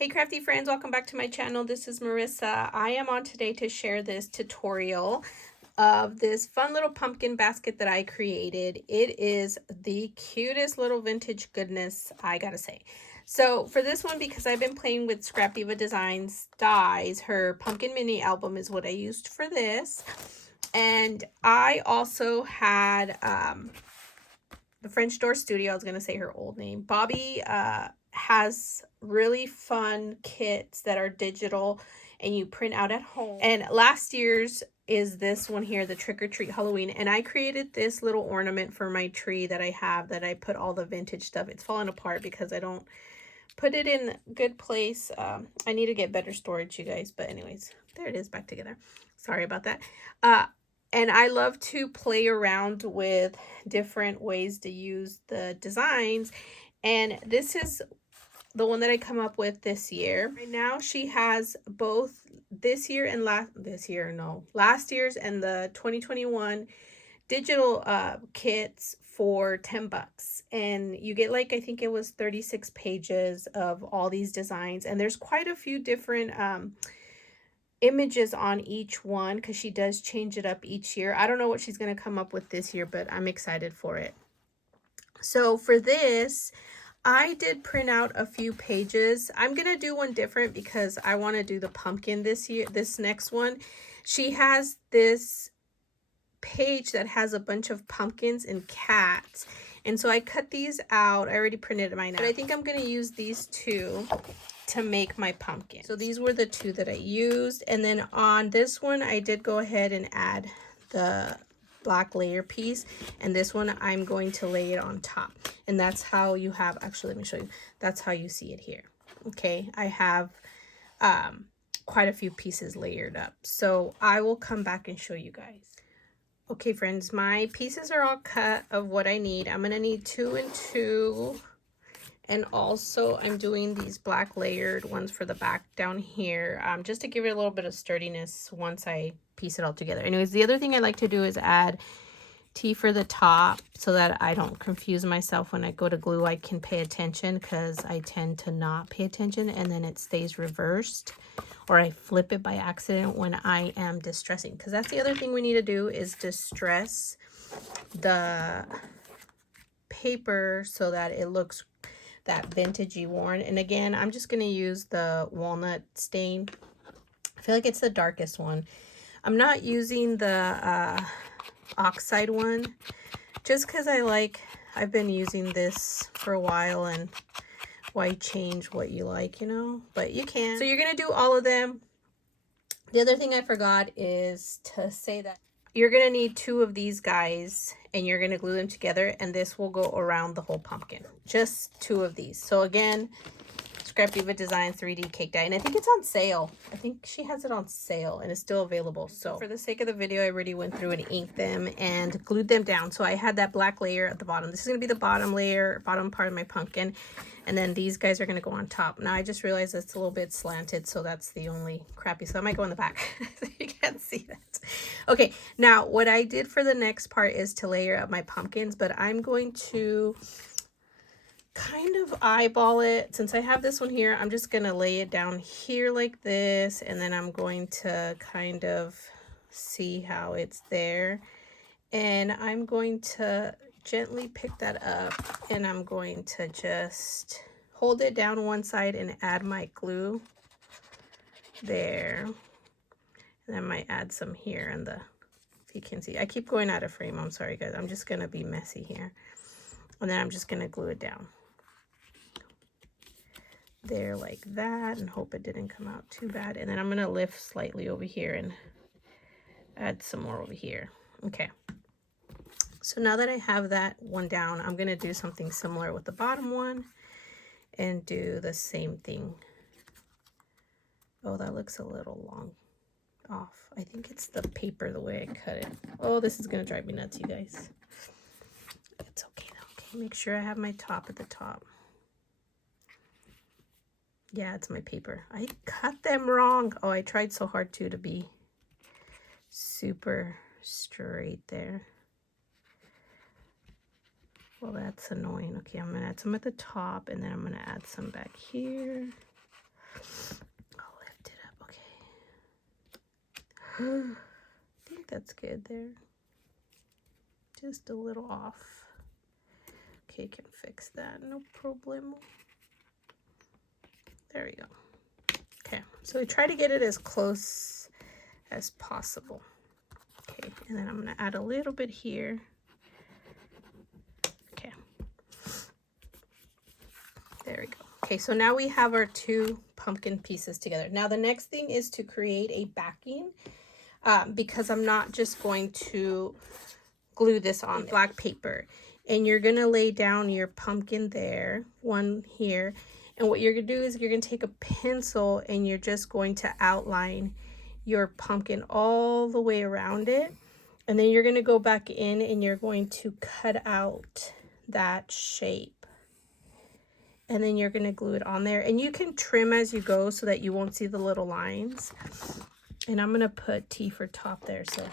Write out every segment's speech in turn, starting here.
Hey crafty friends, welcome back to my channel. This is Marissa. I am on today to share this tutorial of this fun little pumpkin basket that I created. It is the cutest little vintage goodness, I gotta say. So for this one, because I've been playing with ScrapDiva Designs dies, her pumpkin mini album is what I used for this. And I also had the French Door Studio, I was gonna say her old name, Bobbi, has really fun kits that are digital and you print out at home. And last year's is this one here, the Trick or Treat Halloween, and I created this little ornament for my tree that I have, that I put all the vintage stuff. It's falling apart because I don't put it in a good place. I need to get better storage, you guys, but anyways, there it is, back together. Sorry about that. And I love to play around with different ways to use the designs, and this is the one that I come up with this year. Right now she has both this year and last year's and the 2021 digital kits for 10 bucks, and you get, like, I think it was 36 pages of all these designs, and there's quite a few different images on each one because she does change it up each year. I don't know what she's going to come up with this year, but I'm excited for it. So for this, I did print out a few pages. I'm going to do one different because I want to do the pumpkin this year. This next one, she has this page that has a bunch of pumpkins and cats. And so I cut these out. I already printed mine out. But I think I'm going to use these two to make my pumpkin. So these were the two that I used. And then on this one, I did go ahead and add the black layer piece, and this one I'm going to lay it on top, and that's how you have, actually let me show you, that's how you see it here. Okay, I have quite a few pieces layered up, so I will come back and show you guys. Okay friends, my pieces are all cut of what I need. I'm gonna need 2 and 2, and also I'm doing these black layered ones for the back down here, just to give it a little bit of sturdiness once I piece it all together. Anyways, the other thing I like to do is add T for the top so that I don't confuse myself when I go to glue. I can pay attention because I tend to not pay attention and then it stays reversed, or I flip it by accident when I am distressing, because that's the other thing we need to do, is distress the paper so that it looks that vintagey worn. And again, I'm just going to use the walnut stain. I feel like it's the darkest one. I'm not using the oxide one just because I've been using this for a while, and why change what you like, you know, but you can. So you're going to do all of them. The other thing I forgot is to say that you're going to need 2 of these guys, and you're going to glue them together, and this will go around the whole pumpkin. Just 2 of these. So again, ScrapDiva Designs 3D cake die, and I think it's on sale. I think she has it on sale and it's still available. So for the sake of the video, I already went through and inked them and glued them down. So I had that black layer at the bottom. This is going to be the bottom layer, bottom part of my pumpkin, and then these guys are going to go on top. Now I just realized it's a little bit slanted, so that's the only crappy, so I might go in the back. You can't see that. Okay, now what I did for the next part is to layer up my pumpkins, but I'm going to kind of eyeball it. Since I have this one here, I'm just going to lay it down here like this, and then I'm going to kind of see how it's there, and I'm going to gently pick that up, and I'm going to just hold it down one side and add my glue there, and I might add some here in the, if you can see, I keep going out of frame, I'm sorry guys, I'm just going to be messy here, and then I'm just going to glue it down there like that, and hope it didn't come out too bad. And then I'm going to lift slightly over here and add some more over here. Okay, so now that I have that one down, I'm going to do something similar with the bottom one and do the same thing. Oh, that looks a little long off. I think it's the paper, the way I cut it. Oh, this is going to drive me nuts, you guys. It's okay though. Okay, make sure I have my top at the top. Yeah, it's my paper. I cut them wrong. Oh, I tried so hard to be super straight there. Well, that's annoying. Okay, I'm going to add some at the top, and then I'm going to add some back here. I'll lift it up, okay. I think that's good there. Just a little off. Okay, can fix that, no problem. There we go. Okay, so we try to get it as close as possible. Okay, and then I'm gonna add a little bit here. Okay. There we go. Okay, so now we have our two pumpkin pieces together. Now the next thing is to create a backing because I'm not just going to glue this on black paper. And you're gonna lay down your pumpkin there, one here. And what you're gonna do is you're gonna take a pencil and you're just going to outline your pumpkin all the way around it. And then you're gonna go back in and you're going to cut out that shape. And then you're gonna glue it on there. And you can trim as you go so that you won't see the little lines. And I'm gonna put T for top there, so.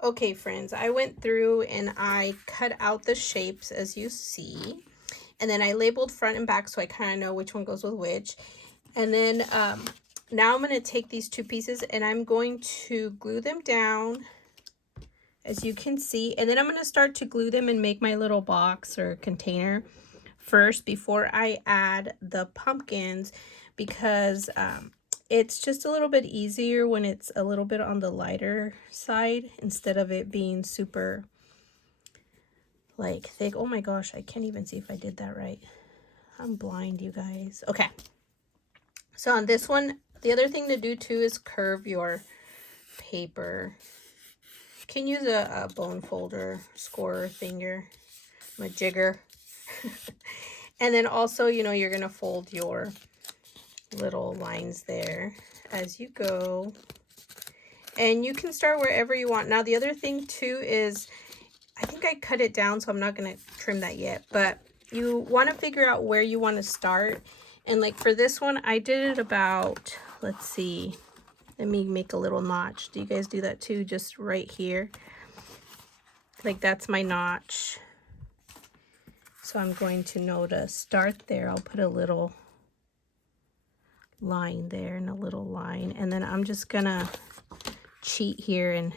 Okay, friends, I went through and I cut out the shapes as you see. And then I labeled front and back so I kind of know which one goes with which. And then now I'm going to take these two pieces and I'm going to glue them down, as you can see. And then I'm going to start to glue them and make my little box or container first before I add the pumpkins, because it's just a little bit easier when it's a little bit on the lighter side instead of it being super like thick. Oh my gosh, I can't even see if I did that right. I'm blind, you guys. Okay. So on this one, the other thing to do too is curve your paper. You can use a bone folder, scorer finger, a jigger. And then also, you know, you're going to fold your little lines there as you go. And you can start wherever you want. Now, the other thing too is, I think I cut it down, so I'm not going to trim that yet. But you want to figure out where you want to start. And like for this one, I did it about, let's see, let me make a little notch. Do you guys do that too? Just right here. Like that's my notch. So I'm going to know to start there. I'll put a little line there and a little line. And then I'm just going to cheat here, and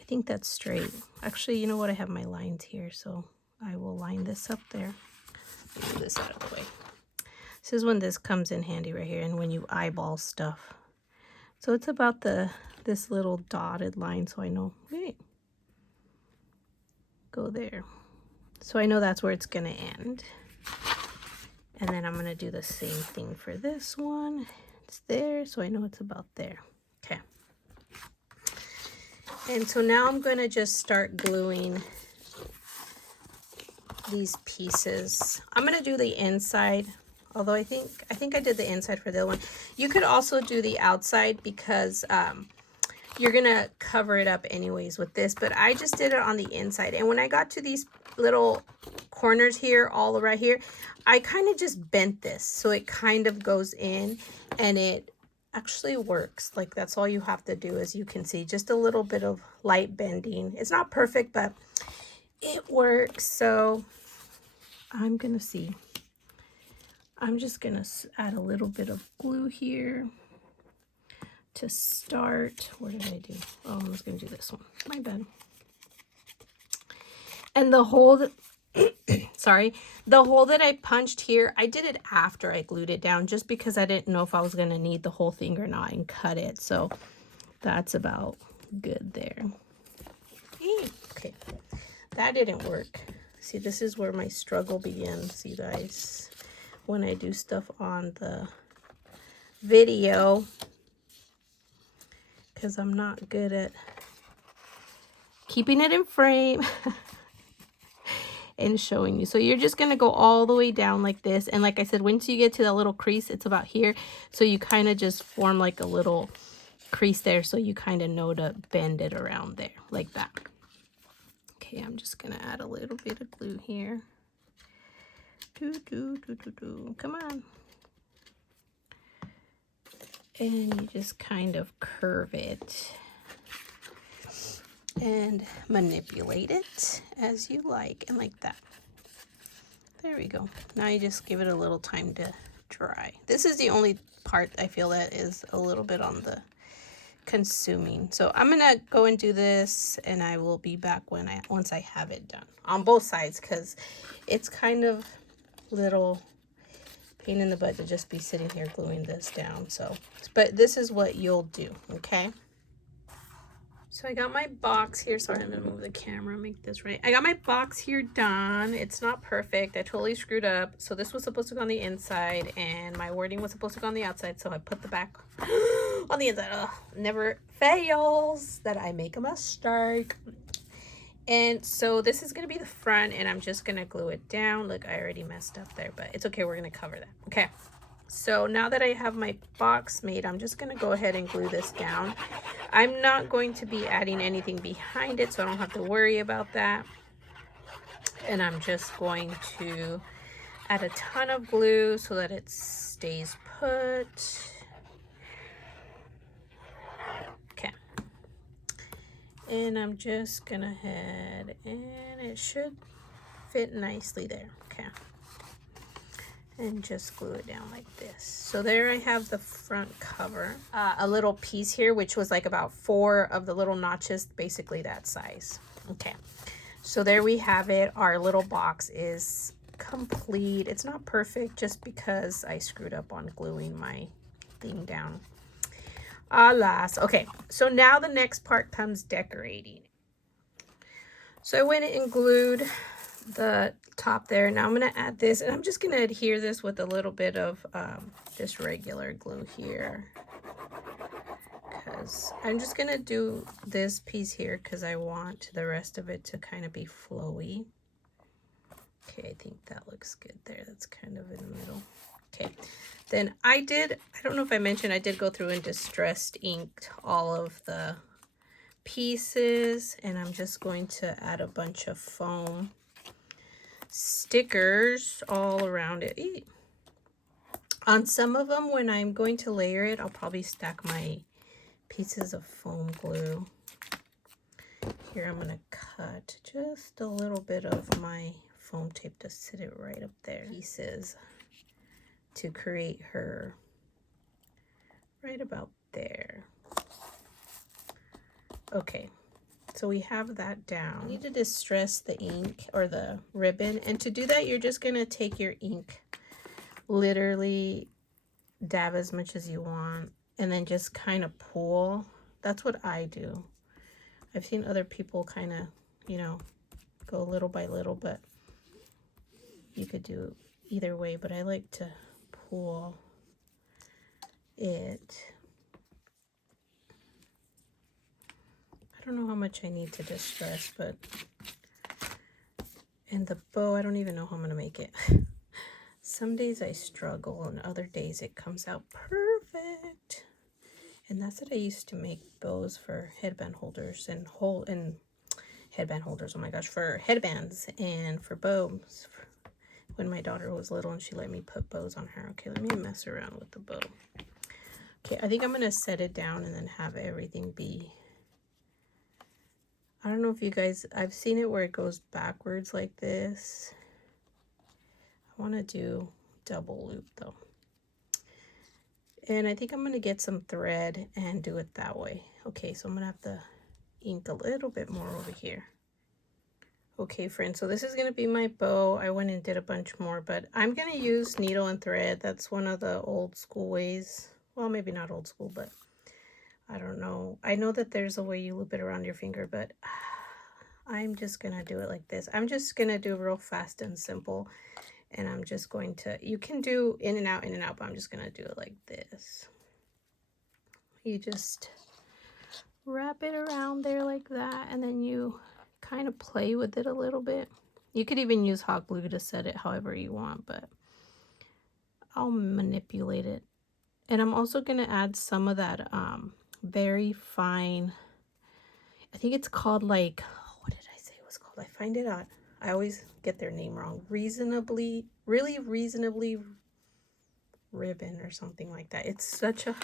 I think that's straight. Actually, you know what? I have my lines here, so I will line this up there. Move this out of the way. This is when this comes in handy right here, and when you eyeball stuff. So it's about this little dotted line, so I know, hey, go there. So I know that's where it's gonna end. And then I'm gonna do the same thing for this one. It's there, so I know it's about there. Okay. And so now I'm gonna just start gluing these pieces. I'm gonna do the inside, although I think I did the inside for the other one. You could also do the outside because you're gonna cover it up anyways with this, but I just did it on the inside. And when I got to these little corners here, all right here, I kind of just bent this so it kind of goes in, and it actually works. Like that's all you have to do, as you can see, just a little bit of light bending. It's not perfect, but it works. So I'm gonna see. I'm just gonna add a little bit of glue here to start. What did I do? Oh, I was gonna do this one. My bad. And the hole that, sorry, the hole that I punched here, I did it after I glued it down just because I didn't know if I was gonna need the whole thing or not, and cut it. So that's about good there. Okay, that didn't work. See, this is where my struggle begins, you guys, when I do stuff on the video, because I'm not good at keeping it in frame and showing you. So you're just going to go all the way down like this. And like I said, once you get to that little crease, it's about here. So you kind of just form like a little crease there. So you kind of know to bend it around there like that. Okay, I'm just going to add a little bit of glue here. Come on. And you just kind of curve it and manipulate it as you like, and like that. There we go. Now you just give it a little time to dry. This is the only part I feel that is a little bit on the consuming. So I'm gonna go and do this, and I will be back once I have it done on both sides, because it's kind of little pain in the butt to just be sitting here gluing this down. So, but this is what you'll do, okay? So I got my box here. Sorry, I'm gonna move the camera, make this right. I got my box here done. It's not perfect. I totally screwed up. So this was supposed to go on the inside, and my wording was supposed to go on the outside. So I put the back on the inside. Ugh, never fails that I make a mistake. And so this is gonna be the front, and I'm just gonna glue it down. Look, I already messed up there, but it's okay. We're gonna cover that. Okay. So now that I have my box made, I'm just going to go ahead and glue this down. I'm not going to be adding anything behind it, so I don't have to worry about that. And I'm just going to add a ton of glue so that it stays put. Okay. And I'm just going to head, and it should fit nicely there. Okay. And just glue it down like this. So there I have the front cover. A little piece here, which was like about 4 of the little notches, basically that size. Okay, so there we have it. Our little box is complete. It's not perfect just because I screwed up on gluing my thing down. Alas. Okay, so now the next part comes decorating. So I went and glued the top there. Now I'm going to add this, and I'm just going to adhere this with a little bit of just regular glue here, because I'm just going to do this piece here because I want the rest of it to kind of be flowy. Okay, I think that looks good there. That's kind of in the middle. Okay, then I don't know if I mentioned, I did go through and distressed inked all of the pieces, and I'm just going to add a bunch of foam stickers all around it. On some of them, when I'm going to layer it, I'll probably stack my pieces of foam glue. Here I'm going to cut just a little bit of my foam tape to sit it right up there. Pieces to create her right about there. Okay. So we have that down. You need to distress the ink or the ribbon. And to do that, you're just going to take your ink, literally dab as much as you want, and then just kind of pull. That's what I do. I've seen other people kind of, you know, go little by little, but you could do either way. But I like to pull it. I don't know how much I need to distress, but, and the bow, I don't even know how I'm going to make it. Some days I struggle, and other days it comes out perfect. And that's what I used to make bows for headband holders and headband holders, oh my gosh, for headbands and for bows when my daughter was little and she let me put bows on her. Okay, let me mess around with the bow. Okay, I think I'm going to set it down and then have everything be, I don't know if you guys, I've seen it where it goes backwards like this. I want to do double loop though. And I think I'm going to get some thread and do it that way. Okay, so I'm going to have to ink a little bit more over here. Okay, friends, so this is going to be my bow. I went and did a bunch more, but I'm going to use needle and thread. That's one of the old school ways. Well, maybe not old school, but I don't know. I know that there's a way you loop it around your finger, but I'm just going to do it like this. I'm just going to do real fast and simple. And I'm just going to, you can do in and out, but I'm just going to do it like this. You just wrap it around there like that, and then you kind of play with it a little bit. You could even use hot glue to set it however you want, but I'll manipulate it. And I'm also going to add some of that very fine, I think it's called like, what did I say it was called? I find it out. I always get their name wrong. Really reasonably ribbon or something like that. It's such a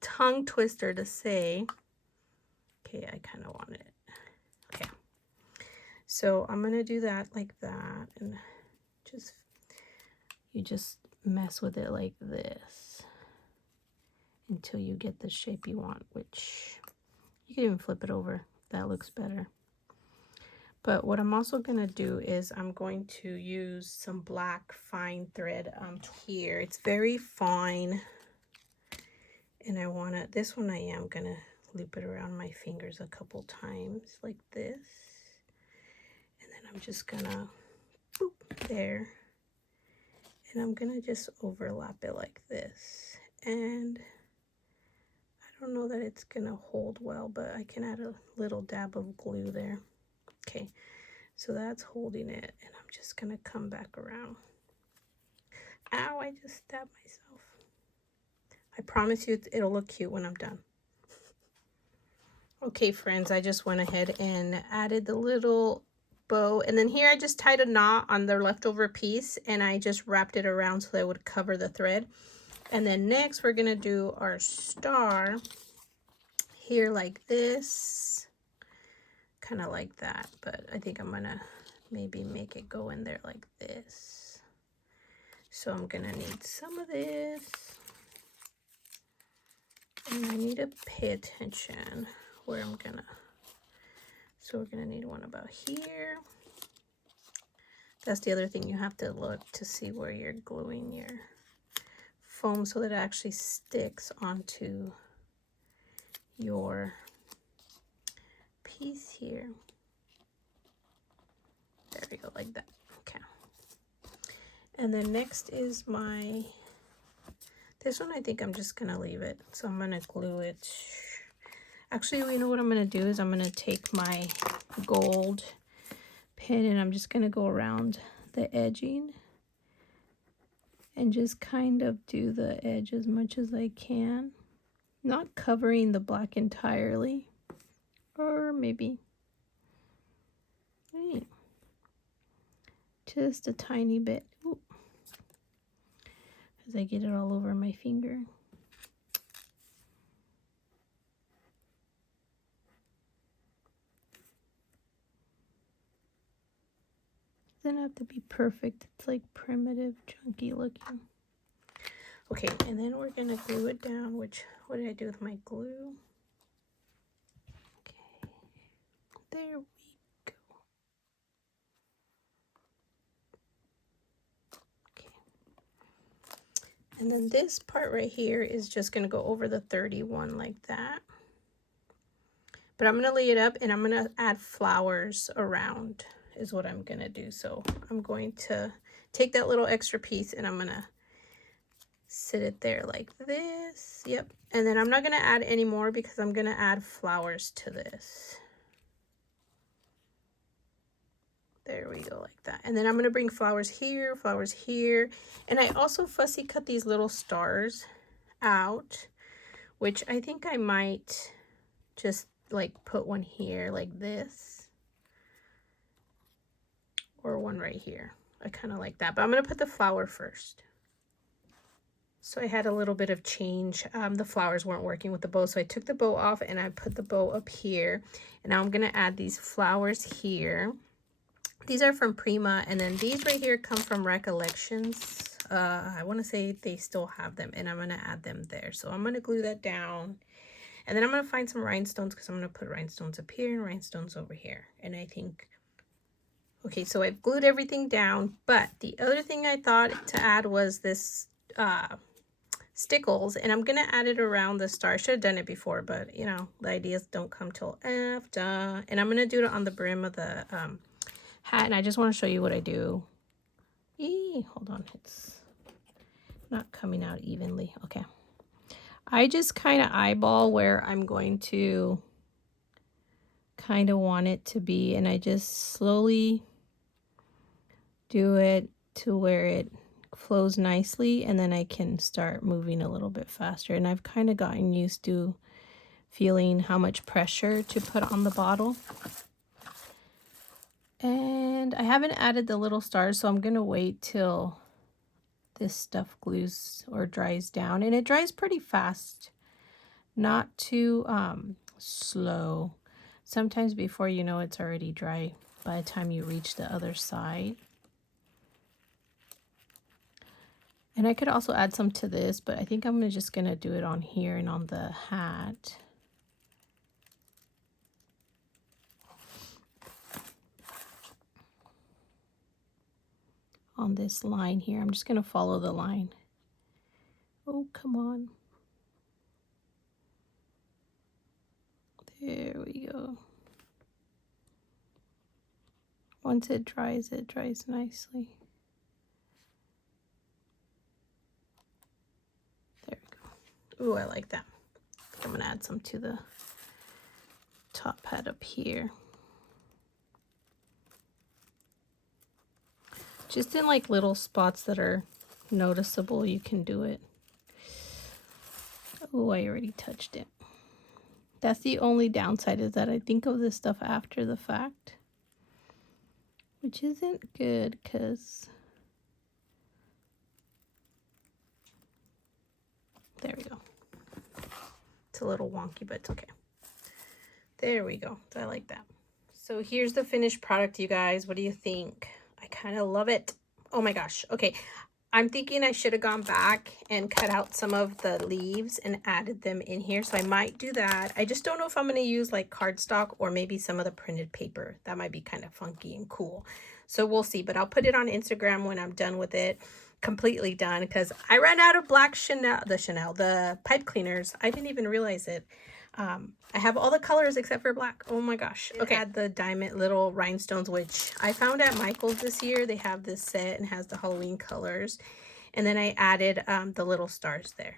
tongue twister to say. Okay, I kind of want it. Okay. So I'm going to do that like that. And you just mess with it like this until you get the shape you want, which you can even flip it over. That looks better. But what I'm also going to do is I'm going to use some black fine thread here. It's very fine. And I want to, this one I am going to loop it around my fingers a couple times like this. And then I'm just going to boop there. And I'm going to just overlap it like this. And I don't know that it's going to hold well, but I can add a little dab of glue there. Okay, so that's holding it, and I'm just gonna come back around. Ow, I just stabbed myself. I promise you it'll look cute when I'm done. Okay, friends, I just went ahead and added the little bow, and then here I just tied a knot on the leftover piece, and I just wrapped it around so that it would cover the thread. And then next we're gonna do our star here like this. Kind of like that, but I think I'm gonna maybe make it go in there like this. So I'm gonna need some of this, and I need to pay attention where I'm gonna, so we're gonna need one about here. That's the other thing, you have to look to see where you're gluing your foam so that it actually sticks onto your piece here. There we go, like that. Okay. And then next is my, this one I think I'm just gonna leave it. So I'm gonna glue it. Actually, you know what I'm gonna do is I'm gonna take my gold pin and I'm just gonna go around the edging and just kind of do the edge as much as I can. Not covering the black entirely. Or maybe just a tiny bit. Ooh. As I get it all over my finger. Doesn't have to be perfect. It's like primitive, chunky looking. Okay, and then we're gonna glue it down, which, what did I do with my glue? There we go. Okay. And then this part right here is just going to go over the 31 like that. But I'm going to lay it up and I'm going to add flowers around is what I'm going to do. So I'm going to take that little extra piece and I'm going to sit it there like this. Yep. And then I'm not going to add any more because I'm going to add flowers to this. There we go, like that. And then I'm going to bring flowers here, and I also fussy cut these little stars out, which I think I might just like put one here like this, or one right here. I kind of like that, but I'm going to put the flower first. So I had a little bit of change. The flowers weren't working with the bow, so I took the bow off and I put the bow up here, and now I'm going to add these flowers here. These are from Prima, and then these right here come from Recollections. I want to say they still have them, and I'm going to add them there. So I'm going to glue that down, and then I'm going to find some rhinestones because I'm going to put rhinestones up here and rhinestones over here. And I think, okay, so I've glued everything down, but the other thing I thought to add was this stickles, and I'm going to add it around the star. I should have done it before, but, you know, the ideas don't come till after. And I'm going to do it on the brim of the hat, and I just want to show you what I do. Hold on, it's not coming out evenly. Okay, I just kind of eyeball where I'm going to kind of want it to be, and I just slowly do it to where it flows nicely, and then I can start moving a little bit faster. And I've kind of gotten used to feeling how much pressure to put on the bottle. And I haven't added the little stars, so I'm going to wait till this stuff glues or dries down. And it dries pretty fast, not too slow. Sometimes before you know it's already dry by the time you reach the other side. And I could also add some to this, but I think I'm just gonna do it on here and on the hat. On this line here, I'm just gonna follow the line. Oh, come on. There we go. Once it dries nicely. There we go. Ooh, I like that. I'm gonna add some to the top hat up here. Just in like little spots that are noticeable, you can do it. Oh, I already touched it. That's the only downside, is that I think of this stuff after the fact, which isn't good because there we go. It's a little wonky, but it's okay. There we go. I like that. So here's the finished product, you guys. What do you think? I kind of love it. Oh my gosh. Okay. I'm thinking I should have gone back and cut out some of the leaves and added them in here. So I might do that. I just don't know if I'm going to use like cardstock or maybe some of the printed paper. That might be kind of funky and cool. So we'll see. But I'll put it on Instagram when I'm done with it. Completely done, because I ran out of black the pipe cleaners. I didn't even realize it. I have all the colors except for black. Oh my gosh. Okay. I had the diamond little rhinestones, which I found at Michael's this year. They have this set and has the Halloween colors. And then I added the little stars there.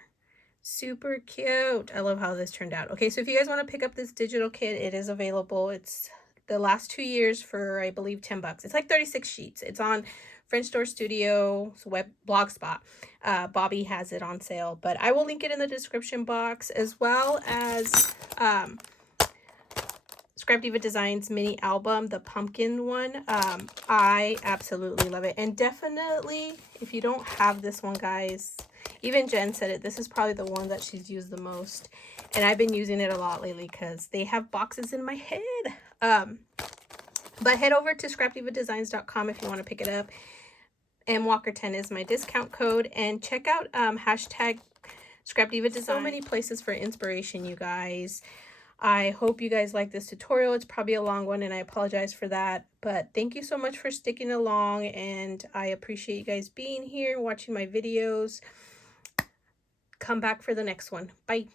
Super cute. I love how this turned out. Okay, so if you guys want to pick up this digital kit, it is available. It's the last 2 years for, I believe, 10 bucks. It's like 36 sheets. It's on French Door Studio's web blog spot. Bobbi has it on sale, but I will link it in the description box, as well as ScrapDiva Designs mini album, the pumpkin one. I absolutely love it. And definitely, if you don't have this one, guys, even Jen said it, this is probably the one that she's used the most. And I've been using it a lot lately because they have boxes in my head. But head over to ScrapDivaDesigns.com if you want to pick it up. And Walker10 is my discount code. And check out hashtag ScrapDiva Designs. So many places for inspiration, you guys. I hope you guys like this tutorial. It's probably a long one and I apologize for that. But thank you so much for sticking along, and I appreciate you guys being here, watching my videos. Come back for the next one. Bye.